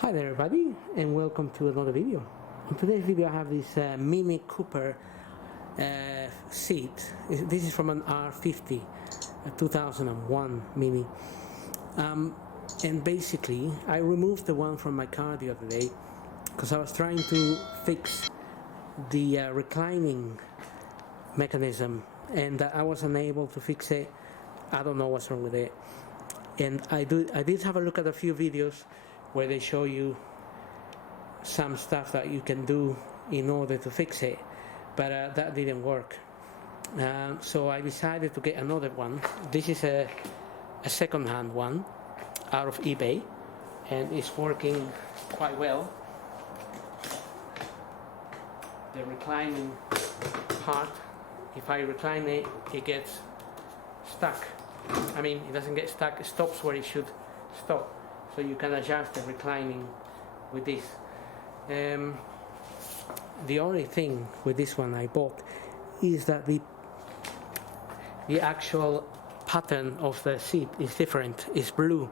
Hi there everybody, and welcome to another video. In today's video I have this Mini Cooper seat. This is from an R50, a 2001 Mini. And basically I removed the one from my car the other day because I was trying to fix the reclining mechanism, and I was unable to fix it. I don't know what's wrong with it. And I did have a look at a few videos where they show you some stuff that you can do in order to fix it, but that didn't work. So I decided to get another one. This is a second-hand one out of eBay, and it's working quite well. The reclining part, if I recline it, it gets stuck. I mean, it doesn't get stuck, it stops where it should stop. So you can adjust the reclining with this. The only thing with this one I bought is that the actual pattern of the seat is different. It's blue in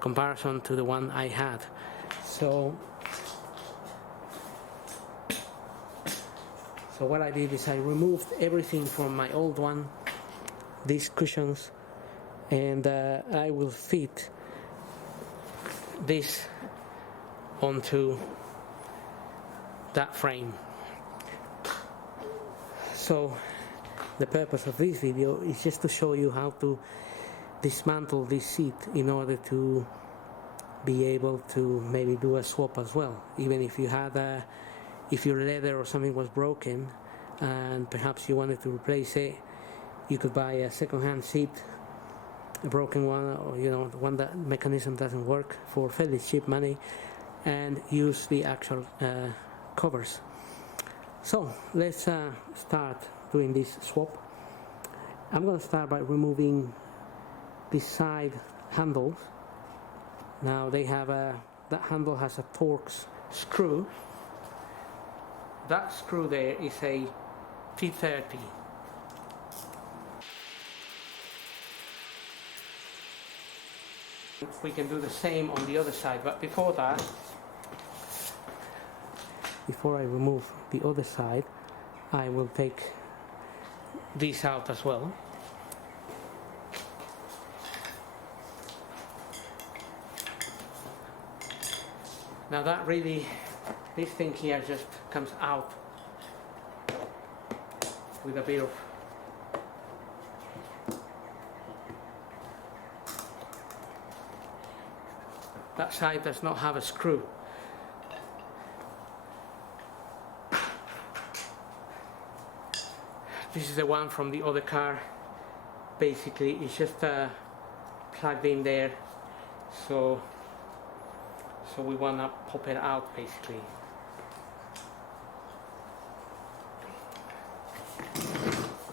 comparison to the one I had. So what I did is I removed everything from my old one, these cushions, and I will fit this onto that frame. So the purpose of this video is just to show you how to dismantle this seat in order to be able to maybe do a swap as well. Even if you had if your leather or something was broken and perhaps you wanted to replace it, you could buy a second-hand seat, a broken one, or the one that mechanism doesn't work, for fairly cheap money, and use the actual covers. So let's start doing this swap. I'm going to start by removing the side handles. Now they have that handle has a Torx screw. That screw there is a T30. We can do the same on the other side, but before that, before I remove the other side, I will take these out as well. Now that really, this thing here just comes out with a bit of that side does not have a screw. This is the one from the other car. Basically it's just plugged in there, so we want to pop it out basically.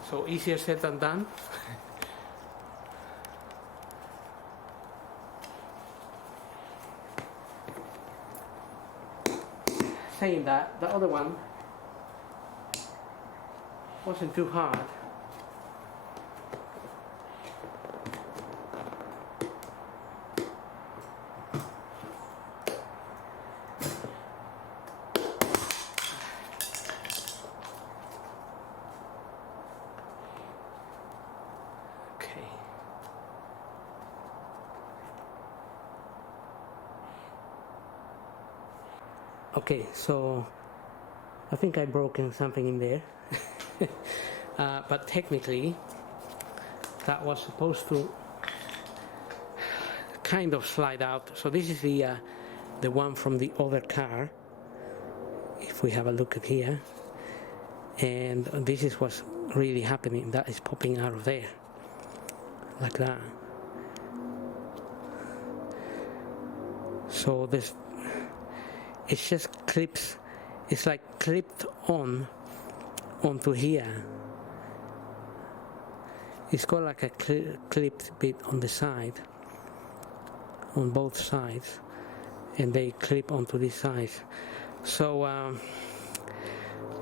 So easier said than done. Saying that, the other one wasn't too hard. Okay. Okay, so I think I've broken something in there. But technically that was supposed to kind of slide out. So this is the one from the other car, if we have a look at here, and this is what's really happening. That is popping out of there like that. So this, it just clips, it's like clipped onto here. It's got like a clipped bit on the side, on both sides, and they clip onto this side. So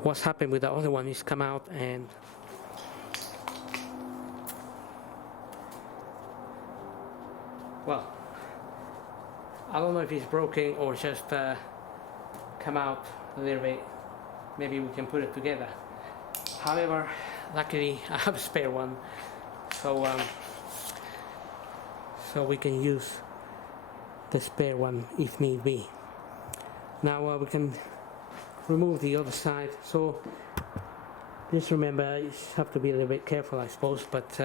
what's happened with the other one is come out, and well, I don't know if it's broken or just come out a little bit. Maybe we can put it together. However, luckily I have a spare one, so we can use the spare one if need be. Now we can remove the other side. So just remember, you have to be a little bit careful, I suppose, but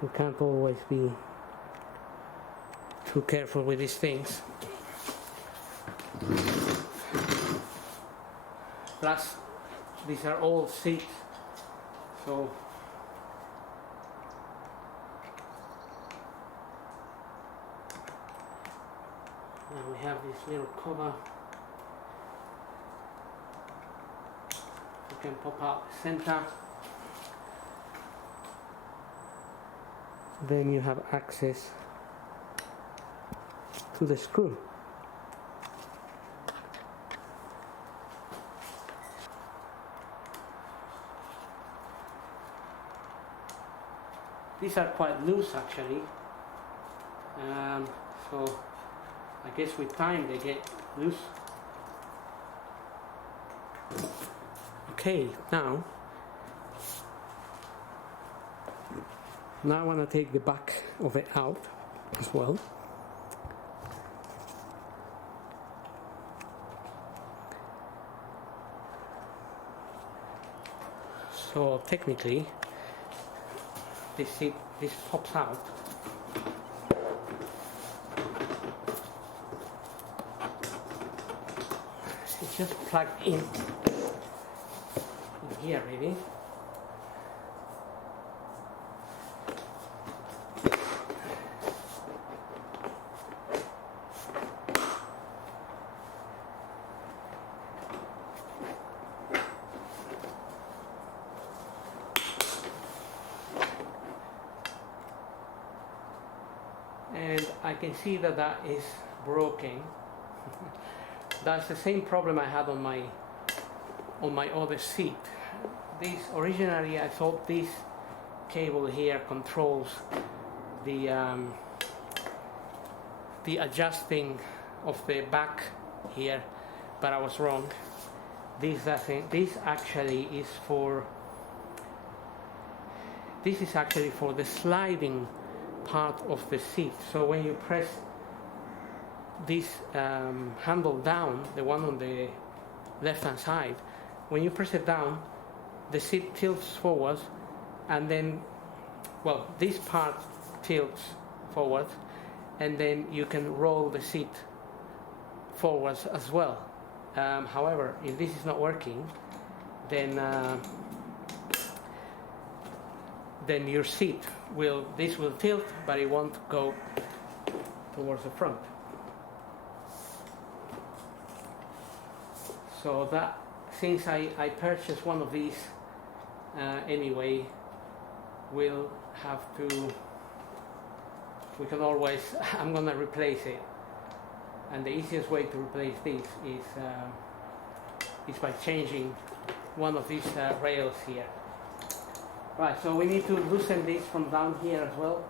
you can't always be too careful with these things. Plus, these are all seats, so now we have this little cover. You can pop out the center. Then you have access to the screw. These are quite loose actually, so I guess with time they get loose. Okay, now I want to take the back of it out as well. So technically this pops out. It's just plugged in here really. And I can see that that is broken. That's the same problem I had on my other seat. This originally I thought this cable here controls the adjusting of the back here, but I was wrong. This doesn't. This is actually for the sliding part of the seat. So when you press this handle down, the one on the left hand side, when you press it down, the seat tilts forward, and then, well, this part tilts forward, and then you can roll the seat forwards as well. However, if this is not working, then your seat will tilt, but it won't go towards the front. So that, since I purchased one of these anyway, we'll have to, we can always, I'm gonna replace it. And the easiest way to replace this is by changing one of these rails here. Right, so we need to loosen this from down here as well.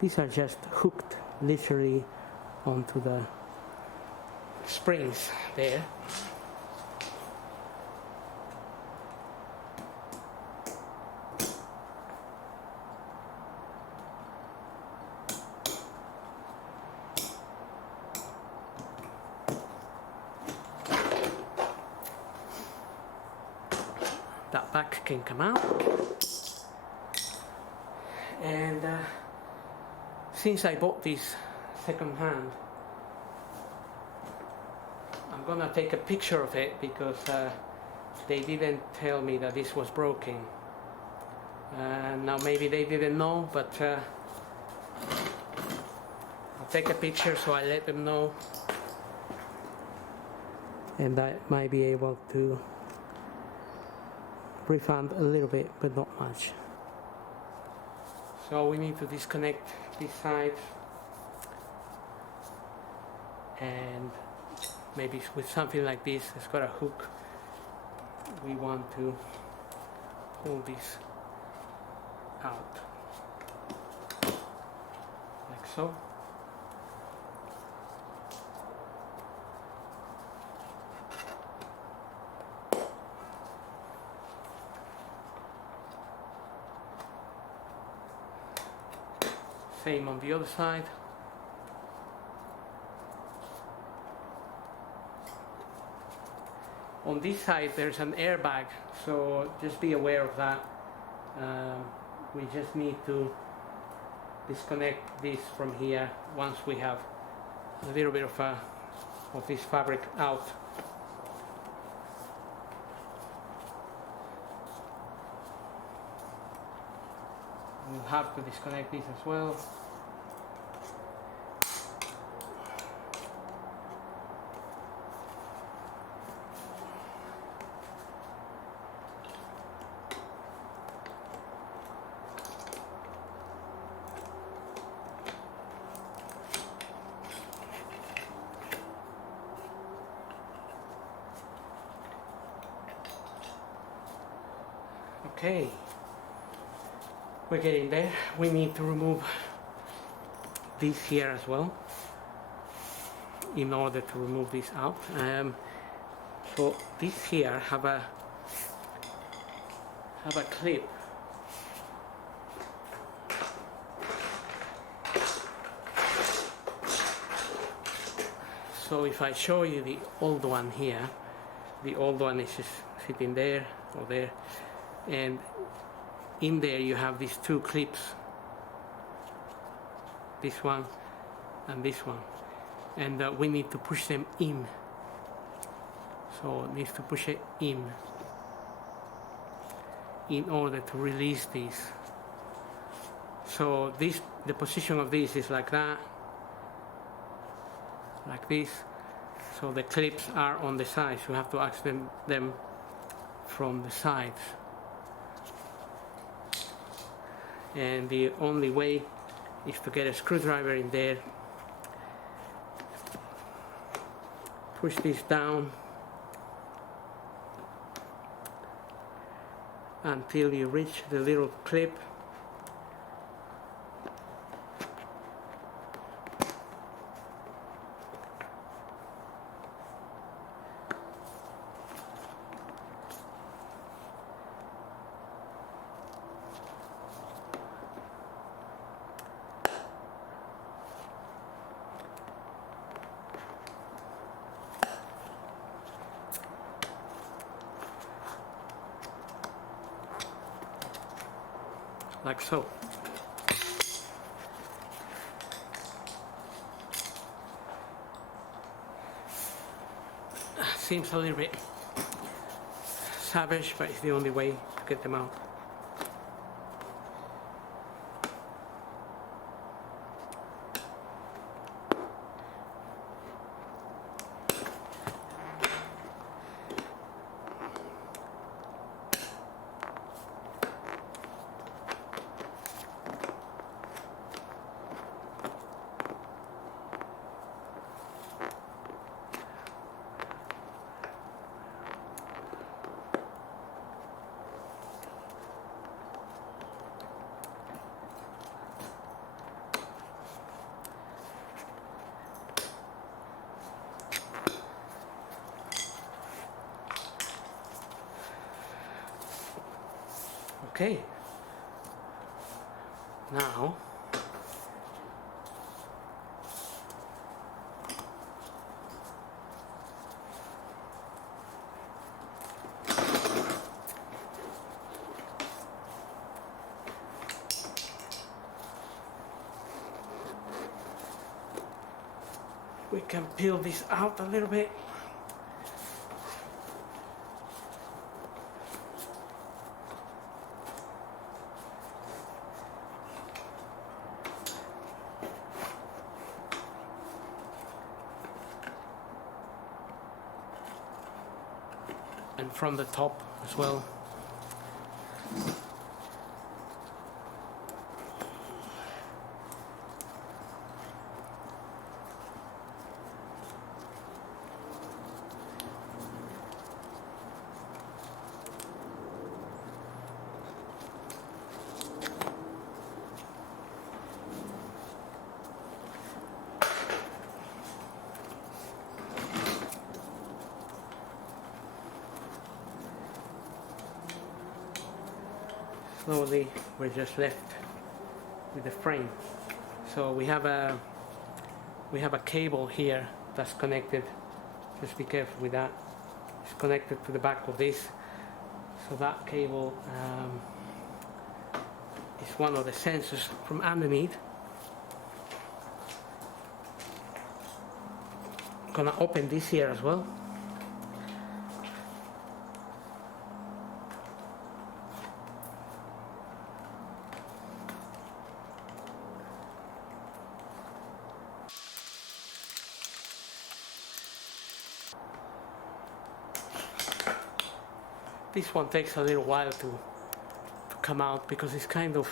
These are just hooked literally onto the springs there. That back can come out, and since I bought this second hand, I'm gonna take a picture of it because they didn't tell me that this was broken. Now maybe they didn't know, but I'll take a picture so I let them know, and I might be able to refund a little bit, but not much. So we need to disconnect this side, and maybe with something like this, it's got a hook, we want to pull this out. so. Same on the other side. On this side there's an airbag, so just be aware of that. We just need to disconnect this from here once we have a little bit of this fabric out. We'll have to disconnect this as well. Okay, we're getting there. We need to remove this here as well in order to remove this out. So this here have a clip. So if I show you the old one here, the old one is just sitting there or there, and in there you have these two clips, this one and this one, and we need to push them in. So it needs to push it in order to release these. So the position of this is like that, like this. So the clips are on the sides. You have to access them from the sides. And the only way is to get a screwdriver in there, push this down until you reach the little clip, like so. Seems a little bit savage, but it's the only way to get them out. Okay, now we can peel this out a little bit. And from the top as well. slowly we're just left with the frame. So we have a cable here that's connected. Just be careful with that. It's connected to the back of this. So that cable is one of the sensors from underneath. I'm gonna open this here as well. This one takes a little while to come out because it's kind of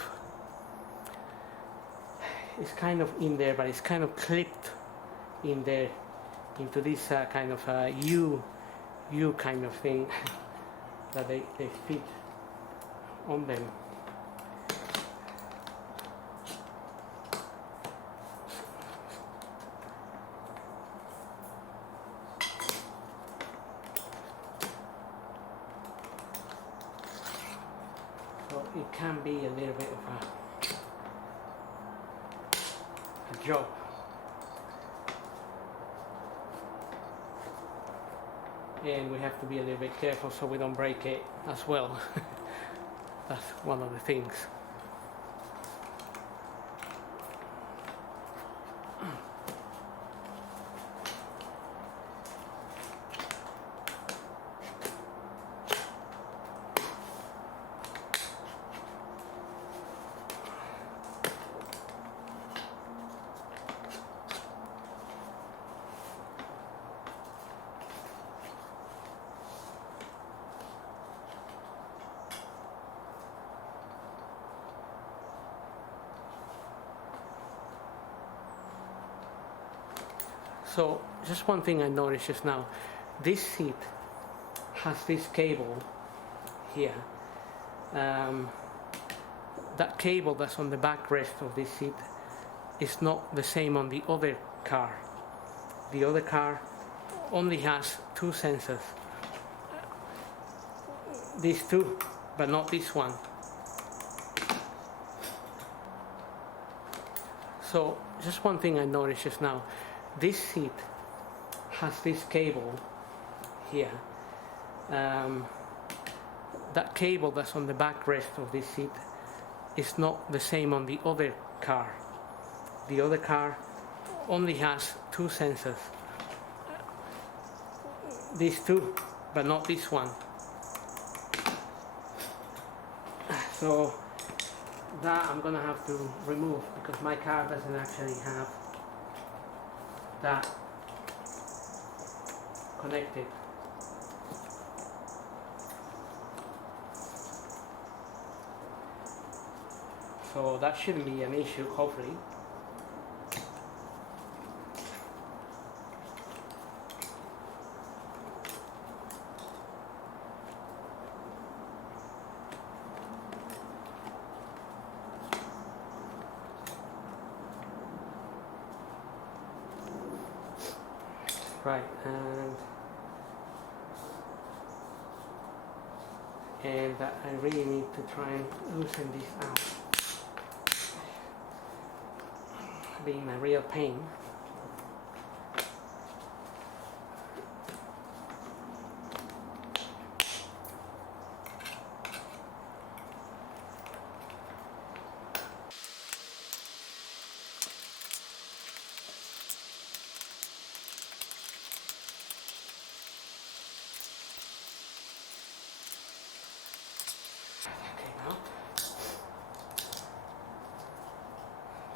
in there, but it's kind of clipped in there into this kind of U kind of thing that they fit on them. So it can be a little bit of a job. And we have to be a little bit careful so we don't break it as well. That's one of the things. So just one thing I noticed just now, this seat has this cable here. That cable that's on the backrest of this seat is not the same on the other car. The other car only has two sensors. These two, but not this one. So just one thing I noticed just now, this seat has this cable here. That cable that's on the backrest of this seat is not the same on the other car. The other car only has two sensors. These two, but not this one. So that I'm gonna have to remove because my car doesn't actually have that connected. So that shouldn't be an issue, hopefully. Right, and I really need to try and loosen this out. Being a real pain.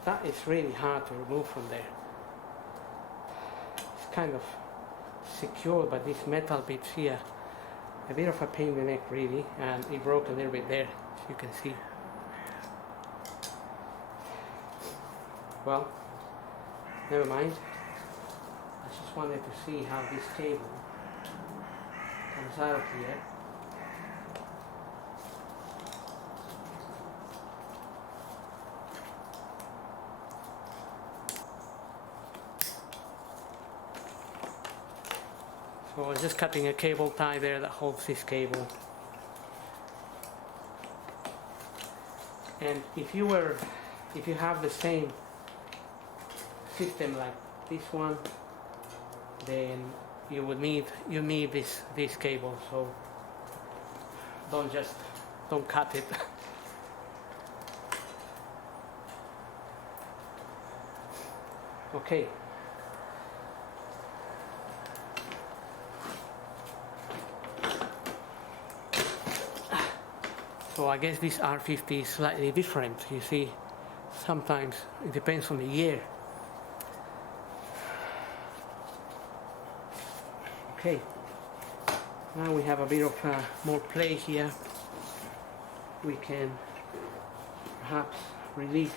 That is really hard to remove from there. It's kind of secured by these metal bits here. A bit of a pain in the neck really, and it broke a little bit there, as you can see. Well, never mind. I just wanted to see how this cable comes out of here. So I'm just cutting a cable tie there that holds this cable. And if you have the same system like this one, then you need this cable, so don't cut it. Okay. So I guess this R50 is slightly different. You see, sometimes it depends on the year. Okay, now we have a bit of more play here. We can perhaps release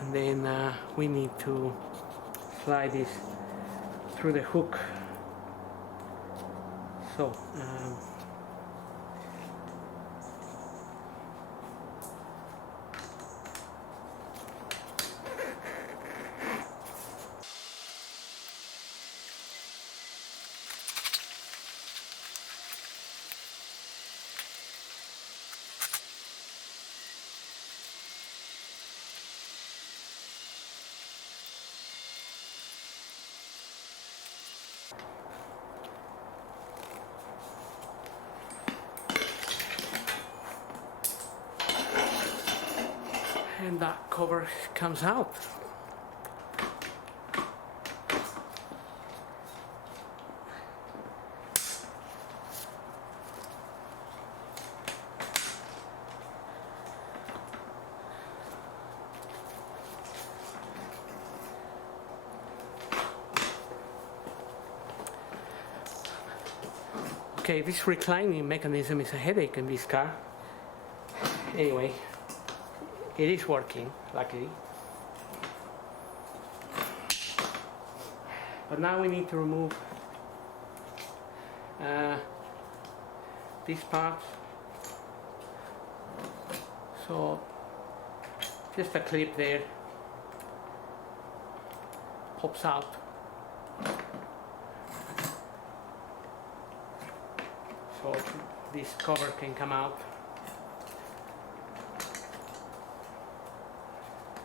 and then we need to slide this through the hook. So and that cover comes out. Okay, this reclining mechanism is a headache in this car. Anyway, it is working, luckily. But now we need to remove this part. So just a clip there pops out. So this cover can come out.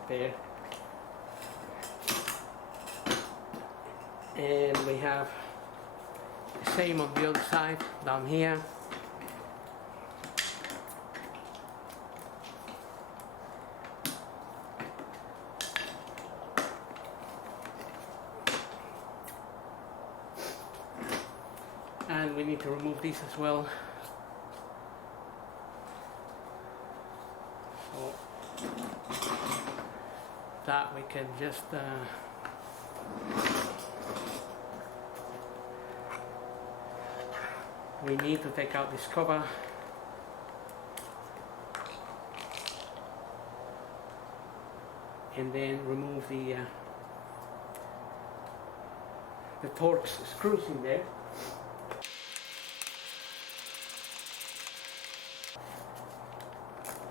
There. And we have the same on the other side, down here. And we need to remove this as well. So that we can just we need to take out this cover. And then remove the Torx screws in there.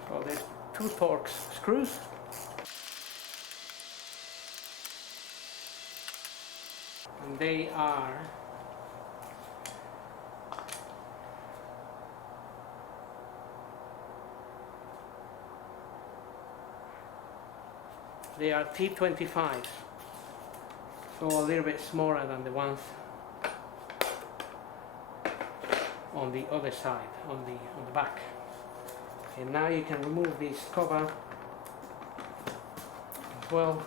So there's two Torx screws. And they are T25s, so a little bit smaller than the ones on the other side, on the back. And now you can remove this cover as well.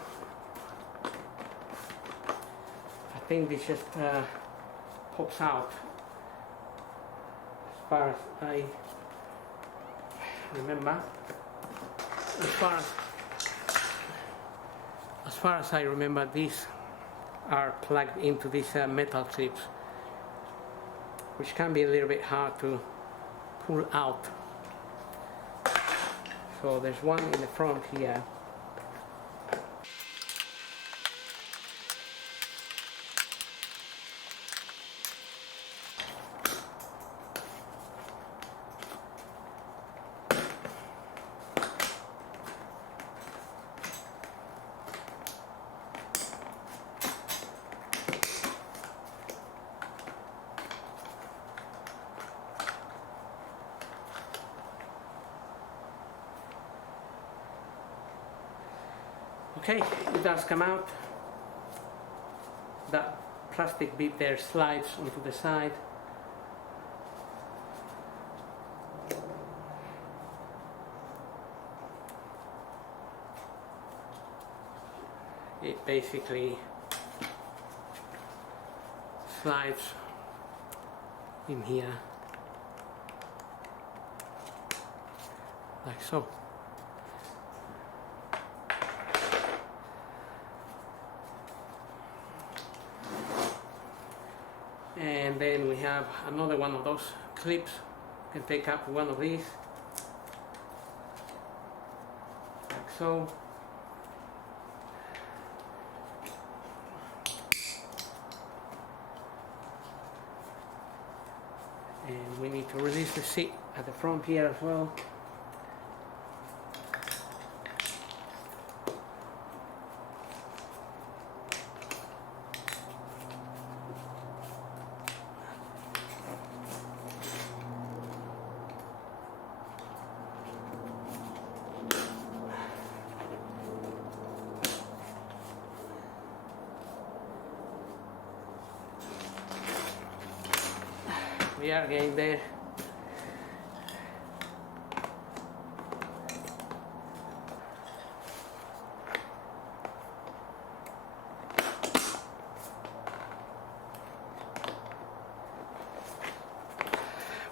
I think this just pops out, as far as I remember. As far as I remember, these are plugged into these metal clips, which can be a little bit hard to pull out. So there's one in the front here. Okay, it does come out. That plastic bit there slides onto the side. It basically slides in here like so. And then we have another one of those clips. You can take up one of these like so. And we need to release the seat at the front here as well. We are getting there.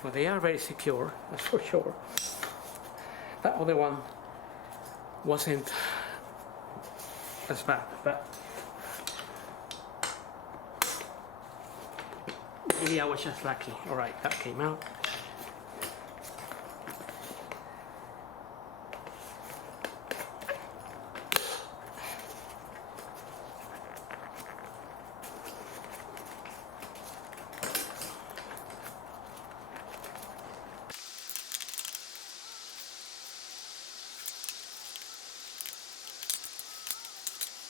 Well, they are very secure, that's for sure. That other one wasn't as bad, but maybe I was just lucky. Alright, that came out.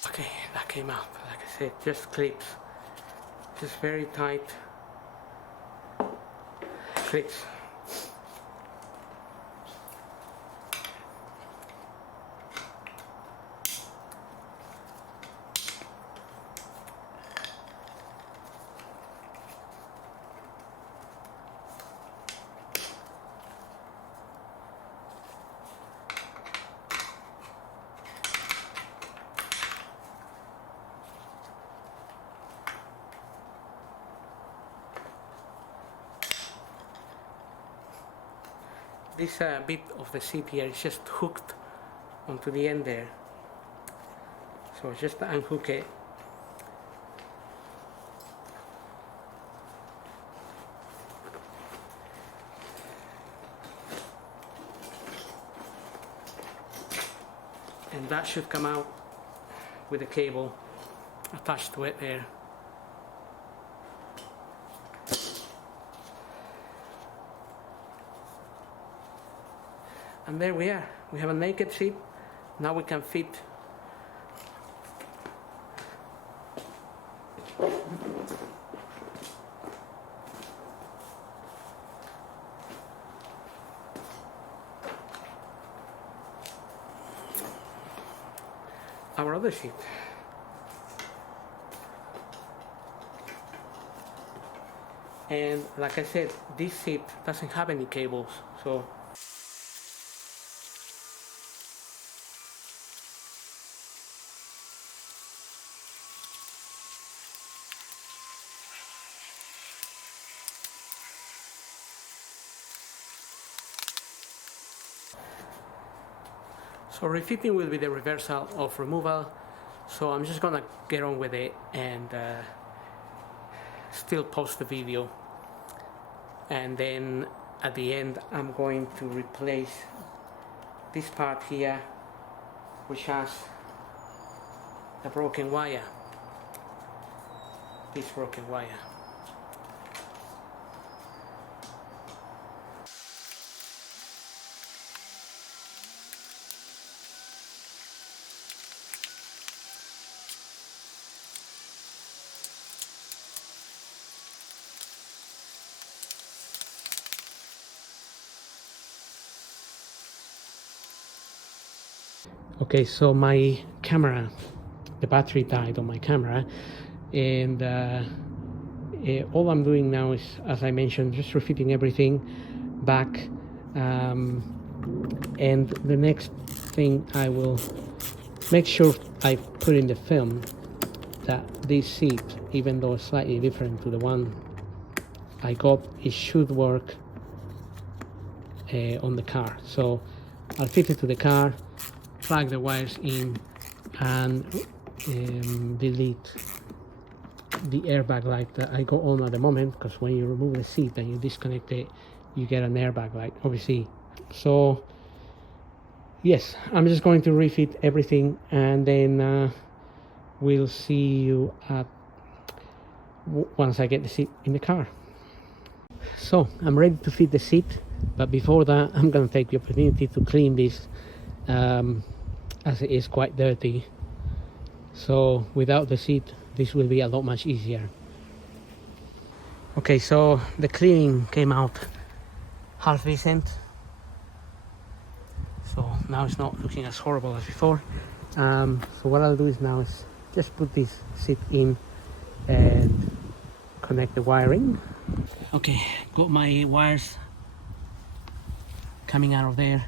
Okay, that came out. Like I said, just clips. Just very tight clips. This bit of the seat here is just hooked onto the end there, so just unhook it. And that should come out with a cable attached to it there. And there we are. We have a naked seat. Now we can fit our other seat. And like I said, this seat doesn't have any cables, so refitting will be the reversal of removal, so I'm just gonna get on with it and still post the video, and then at the end I'm going to replace this part here, which has a broken wire, this broken wire. Okay, so my camera, the battery died on my camera, and all I'm doing now is, as I mentioned, just refitting everything back, and the next thing I will make sure I put in the film that this seat, even though it's slightly different to the one I got, it should work on the car. So I'll fit it to the car, plug the wires in, and delete the airbag light that I got on at the moment, because when you remove the seat and you disconnect it, you get an airbag light, obviously. So yes, I'm just going to refit everything, and then we'll see you at once I get the seat in the car. So I'm ready to fit the seat, but before that I'm going to take the opportunity to clean this, as it is quite dirty. So without the seat this will be a lot much easier. Okay, so the cleaning came out half decent, so now it's not looking as horrible as before. So what I'll do is now is just put this seat in and connect the wiring. Okay, got my wires coming out of there,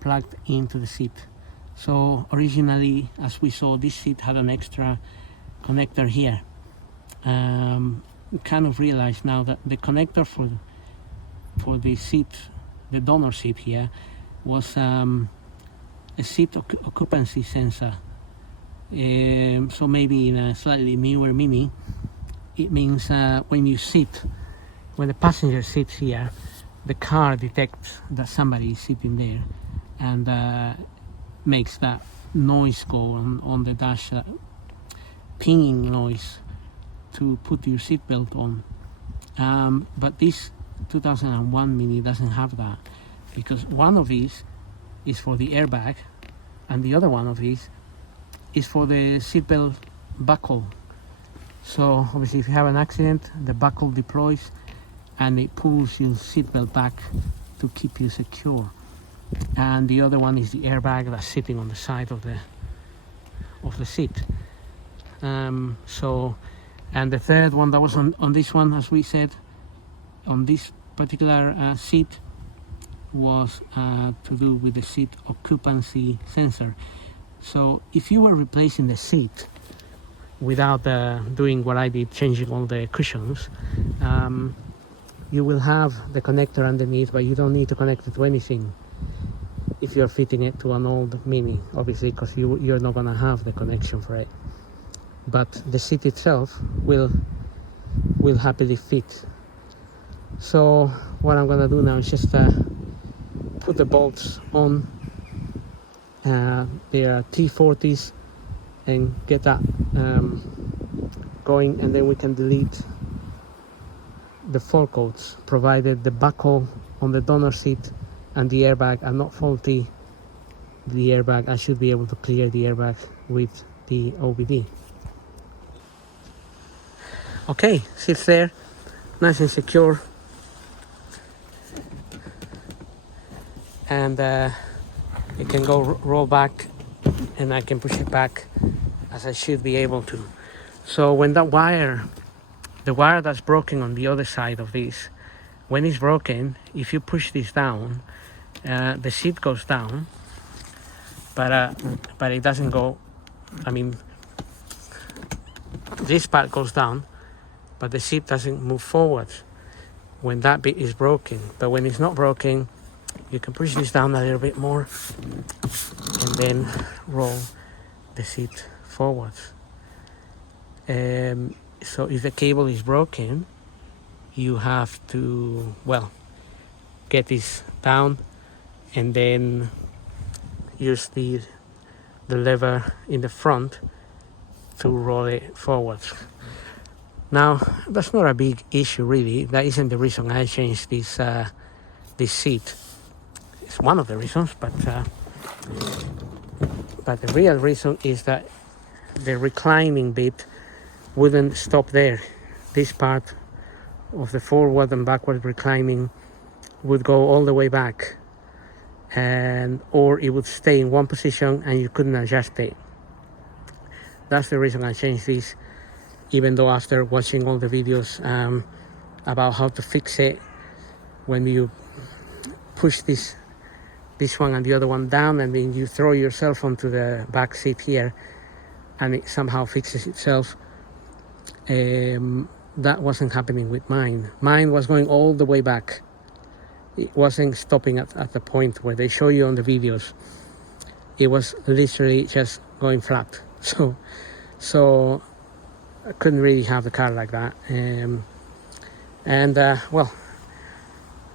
plugged into the seat. So originally, as we saw, this seat had an extra connector here. Kind of realized now that the connector for the seat, the donor seat here, was a seat occupancy sensor. So maybe in a slightly newer Mini, it means when the passenger sits here, the car detects that somebody is sitting there, and makes that noise go on the dash, pinging noise to put your seatbelt on. But this 2001 Mini doesn't have that, because one of these is for the airbag and the other one of these is for the seatbelt buckle. So obviously if you have an accident, the buckle deploys and it pulls your seatbelt back to keep you secure. And the other one is the airbag that's sitting on the side of the seat. And the third one that was on this one, as we said, on this particular seat, was to do with the seat occupancy sensor. So if you were replacing the seat without doing what I did, changing all the cushions, you will have the connector underneath, but you don't need to connect it to anything if you're fitting it to an old Mini, obviously, because you're not going to have the connection for it. But the seat itself will happily fit. So what I'm going to do now is just put the bolts on. They are T40s, and get that going, and then we can delete the fall codes, provided the buckle on the donor seat and the airbag are not faulty. The airbag, I should be able to clear the airbag with the OBD. Okay, sits there nice and secure, and it can go roll back, and I can push it back as I should be able to. So when that wire, the wire that's broken on the other side of this, when it's broken, if you push this down, the seat goes down, but it doesn't go, I mean, this part goes down, but the seat doesn't move forward when that bit is broken. But when it's not broken, you can push this down a little bit more and then roll the seat forwards. So if the cable is broken, you have to, well, get this down and then use the lever in the front to roll it forwards. Now, that's not a big issue really. That isn't the reason I changed this seat. It's one of the reasons, but the real reason is that the reclining bit wouldn't stop there. This part of the forward and backward reclining would go all the way back, and or it would stay in one position and you couldn't adjust it. That's the reason I changed this, even though after watching all the videos about how to fix it, when you push this one and the other one down and then you throw yourself onto the back seat here and it somehow fixes itself, that wasn't happening with mine. Mine was going all the way back. It wasn't stopping at the point where they show you on the videos. It was literally just going flat. So I couldn't really have the car like that. Well,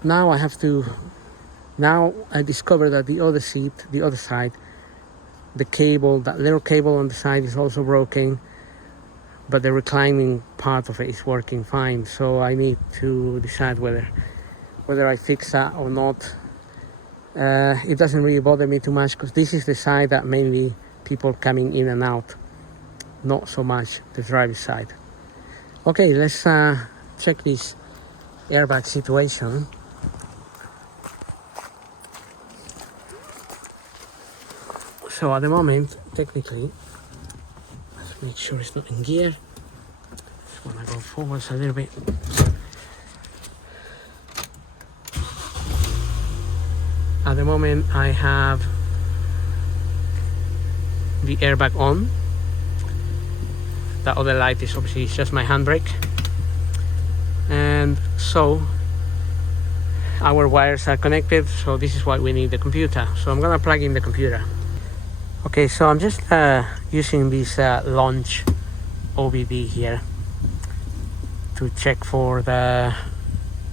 now I discovered that the other seat, the other side, the cable, that little cable on the side is also broken, but the reclining part of it is working fine. So I need to decide whether I fix that or not. It doesn't really bother me too much because this is the side that mainly people coming in and out, not so much the driver's side. Okay, let's check this airbag situation. So at the moment, technically, let's make sure it's not in gear. Just want to go forwards a little bit. At the moment, I have the airbag on. That other light is obviously just my handbrake. And so our wires are connected, so this is why we need the computer. So I'm gonna plug in the computer. Okay, so I'm just using this launch OBD here to check for the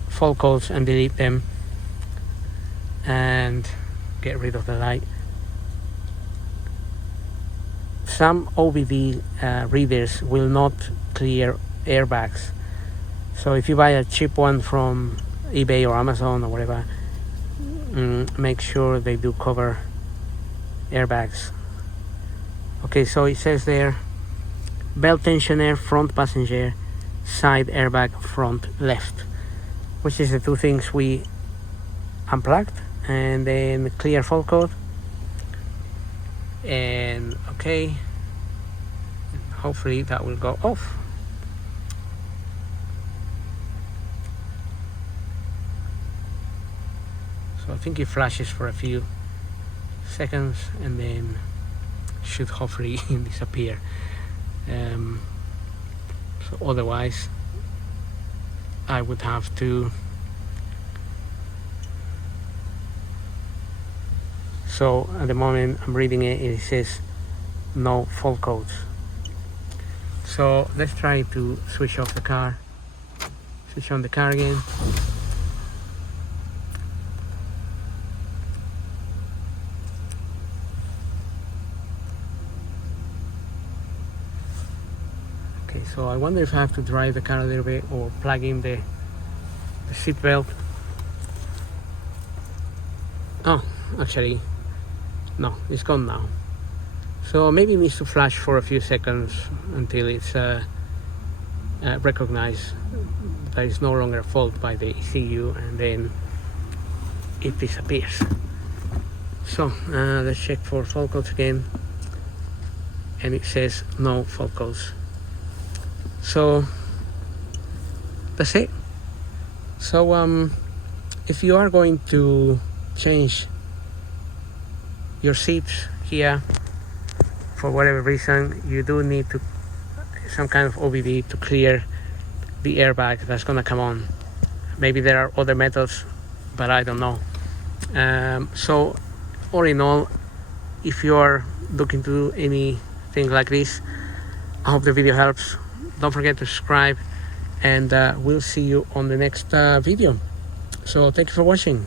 fault codes and delete them and get rid of the light. Some OBD readers will not clear airbags. So if you buy a cheap one from eBay or Amazon or whatever, make sure they do cover airbags. Okay, so it says there, belt tensioner, front passenger, side airbag, front left, which is the two things we unplugged, and then clear fault code. And okay, hopefully that will go off. So I think it flashes for a few seconds and then should hopefully disappear. So otherwise I would have to, so at the moment I'm reading it, it says no fault codes. So let's try to switch off the car, switch on the car again. Okay, so I wonder if I have to drive the car a little bit or plug in the seat belt. Oh, actually, no, it's gone now. So maybe it needs to flash for a few seconds until it's recognized that it's no longer a fault by the ECU, and then it disappears. So let's check for fault codes again, and it says no fault codes. So that's it. So if you are going to change your seats here for whatever reason, you do need to some kind of OBD to clear the airbag that's gonna come on. Maybe there are other methods, but I don't know. So all in all, if you are looking to do anything like this, I hope the video helps. Don't forget to subscribe, and we'll see you on the next video. So thank you for watching.